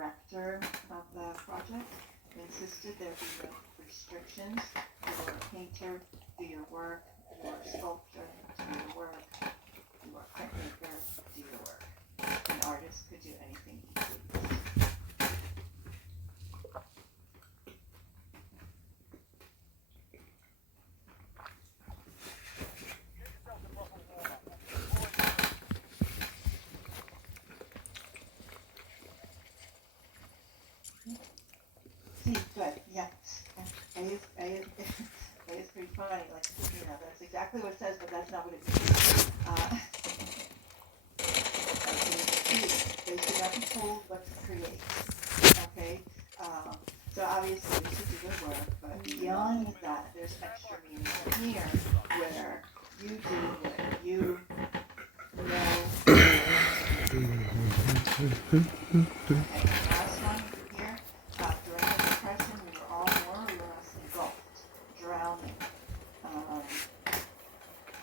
director of the project insisted there be no restrictions. You are a painter, do your work. You are a sculptor, do your work. You are a printmaker, do your work. An artist could do anything he pleased. See, good, yeah. A is pretty funny, like, that's exactly what it says, but that's not what it means. They should not be told what to create, okay? So obviously you should do good work, but beyond that, there's extra meaning here where you do what you know. Okay, last one here, during the Depression, we were all more or less engulfed, drowning.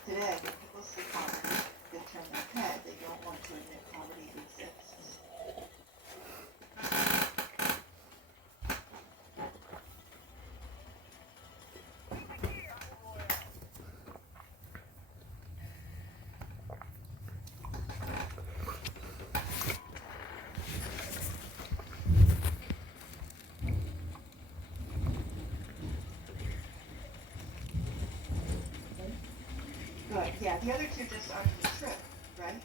Today, when people see poverty, they turn their head. They don't want to admit poverty exists. Good. Yeah, the other two just aren't even true, right?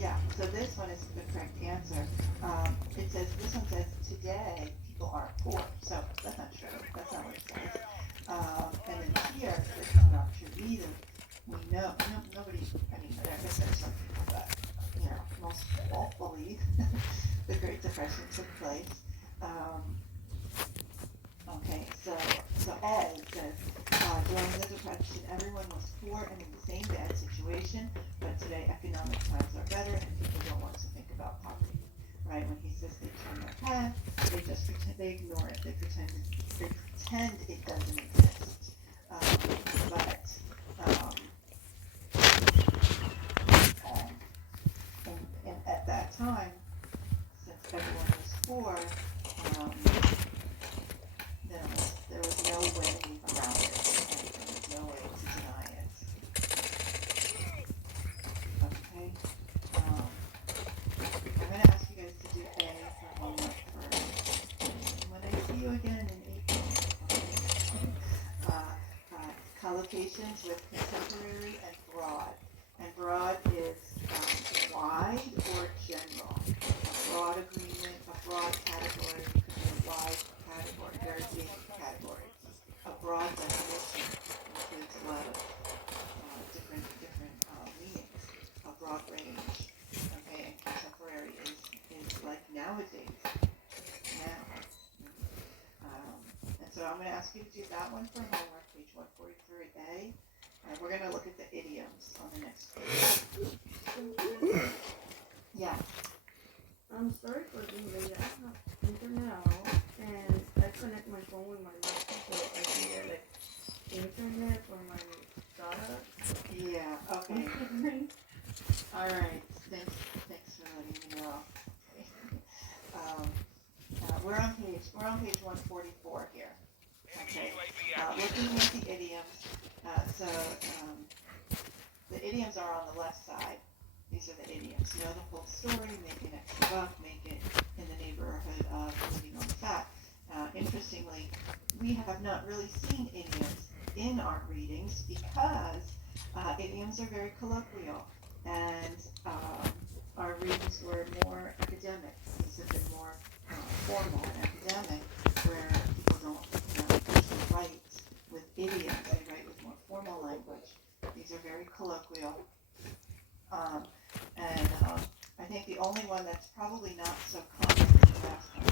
Yeah, so this one is the correct answer. It says, this one says, today people are poor. So that's not true. That's not what it says. And then here, this is not true either. We know, nobody, I mean, I guess there's some people that, most all believe the Great Depression took place. Okay, so A says, during the Depression, everyone was poor and in the same bad situation, but today economic times are better and people don't want to think about poverty, right? When he says they turn their head, they just pretend, they ignore it, they pretend it doesn't exist. And at that time, since everyone was poor, there was no way around it. There was no way to deny it. Okay. I'm going to ask you guys to do A for homework first. When I see you again in April, okay? Collocations with contemporary and broad. And broad is wide or general. A broad agreement, a broad category could be a wide category, very big category. A broad definition includes a lot of different meanings. A broad range, okay, and contemporary is like nowadays, now. And so I'm going to ask you to do that one for homework, page 143A. We're going to look at the idioms on the next page. Yeah. I'm sorry for being late. I have internet and I connect my phone with my laptop so I can get like internet for my data. Yeah, okay. Alright, thanks for letting me know. Okay. We're on page 144 here. Okay. Looking at the idioms. The idioms are on the left side. These are the idioms. Know the whole story, make an extra buck, make it in the neighborhood of living on fat. Interestingly, we have not really seen idioms in our readings because idioms are very colloquial, and our readings were more academic. These have been more formal and academic, where people don't usually write with idioms. They write with more formal language. These are very colloquial. I think the only one that's probably not so common is the last one,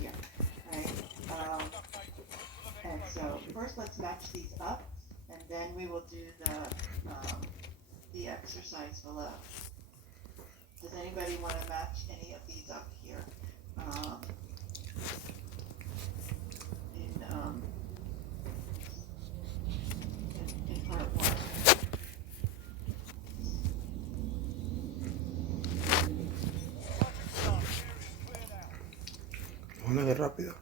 yeah, right. And so first let's match these up, and then we will do the exercise below. Does anybody want to match any of these up here? In part one. Ándale rápido.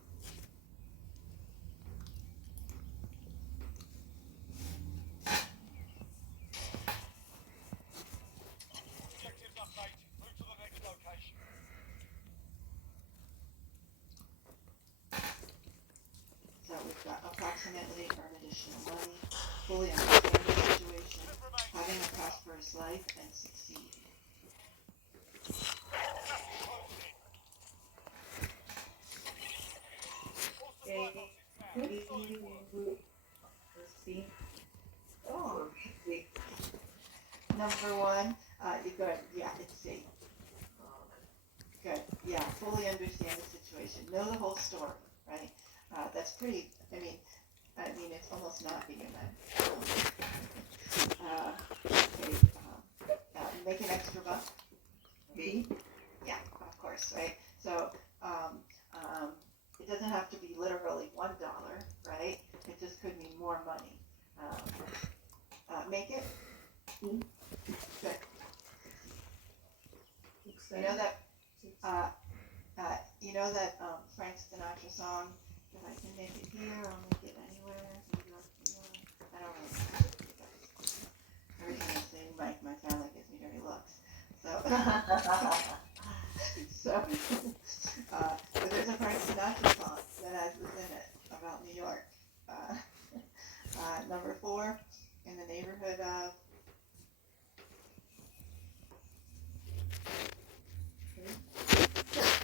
So we've got approximately earn additional money, fully understand the situation, having a prosperous life, and succeed. Oh, Number one, you good, yeah, it's C. Good, yeah, fully understand the situation, know the whole story, right? That's pretty, I mean, it's almost not being that. Okay, make an extra buck, B, yeah, of course, right? So, it doesn't have to be literally $1, right? It just could mean more money. Make it, good. You know that Frank Sinatra song, if I can make it here, I'll make it anywhere. New York, New York. I don't really know what you guys. Every time I sing, my family gives me dirty looks. But there's a Frank Sinatra song that has this in it about New York. Number 4, in the neighborhood of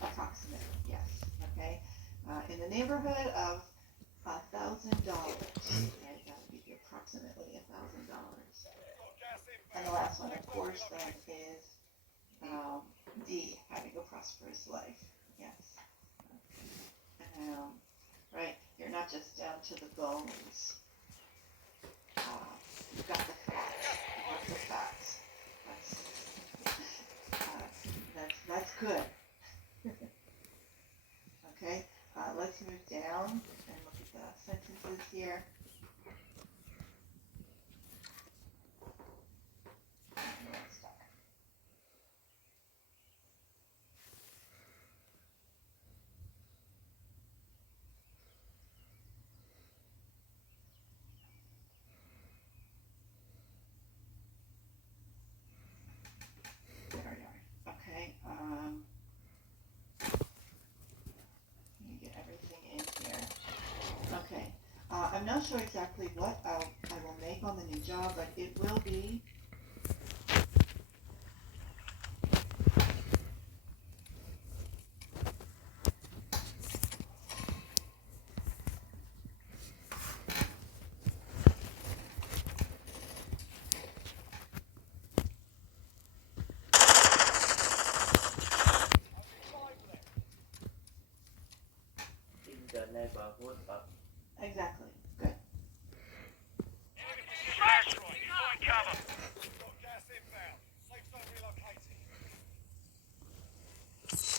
approximate, yes, okay. In the neighborhood of $1,000, right? That would be approximately $1,000. And the last one, of course, then is D, having a prosperous life. Yes. Right? You're not just down to the bones. You've got the facts. You have the facts. That's good. Okay. Let's move down and look at the sentences here. Let's start. There we are. Okay. Let me get everything in here. Okay. I'm not sure exactly what I will make on the new job, but it will be exactly good.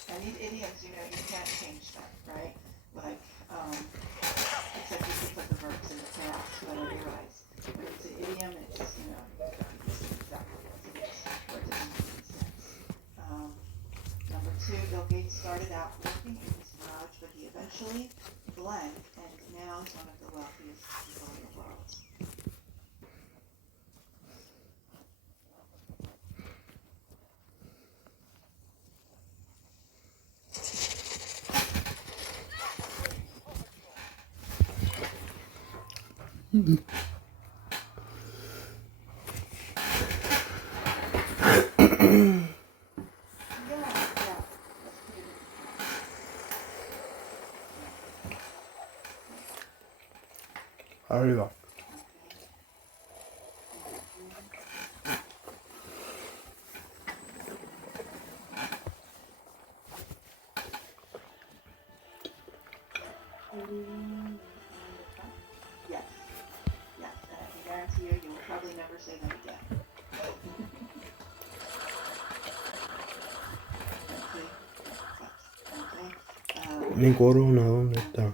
And these idioms, you can't change them, right? Like, except you can put the verbs in the past, but otherwise, when it's an idiom, it's, this is exactly what it is, or it doesn't make any sense. Number 2, Bill Gates started out working in his garage, but he eventually blank, and now is one of the wealthiest people in the world. Arriba. Yes. Yes, and I can guarantee you will probably never say them again. Okay. Mi corona, ¿dónde está?